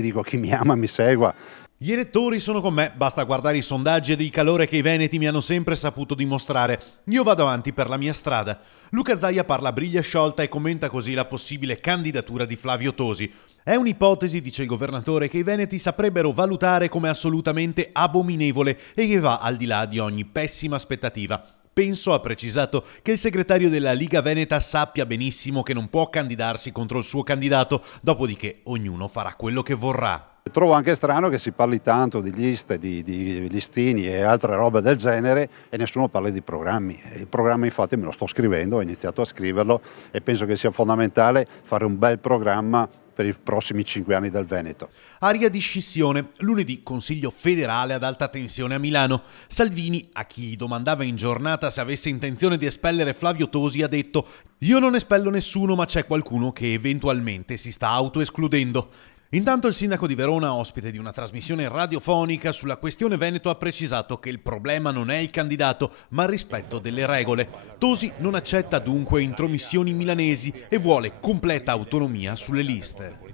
Dico, chi mi ama mi segua. Gli elettori sono con me, basta guardare i sondaggi ed il calore che i veneti mi hanno sempre saputo dimostrare. Io vado avanti per la mia strada. Luca Zaia parla a briglia sciolta e commenta così la possibile candidatura di Flavio Tosi. È un'ipotesi, dice il governatore, che i veneti saprebbero valutare come assolutamente abominevole e che va al di là di ogni pessima aspettativa. Penso, ha precisato, che il segretario della Liga Veneta sappia benissimo che non può candidarsi contro il suo candidato, dopodiché ognuno farà quello che vorrà. Trovo anche strano che si parli tanto di liste, di listini e altre robe del genere e nessuno parli di programmi. Il programma infatti me lo sto scrivendo, ho iniziato a scriverlo e penso che sia fondamentale fare un bel programma per i prossimi 5 anni del Veneto. Aria di scissione. Lunedì Consiglio federale ad alta tensione a Milano. Salvini, a chi gli domandava in giornata se avesse intenzione di espellere Flavio Tosi, ha detto: «Io non espello nessuno, ma c'è qualcuno che eventualmente si sta autoescludendo». Intanto il sindaco di Verona, ospite di una trasmissione radiofonica sulla questione Veneto, ha precisato che il problema non è il candidato, ma il rispetto delle regole. Tosi non accetta dunque intromissioni milanesi e vuole completa autonomia sulle liste.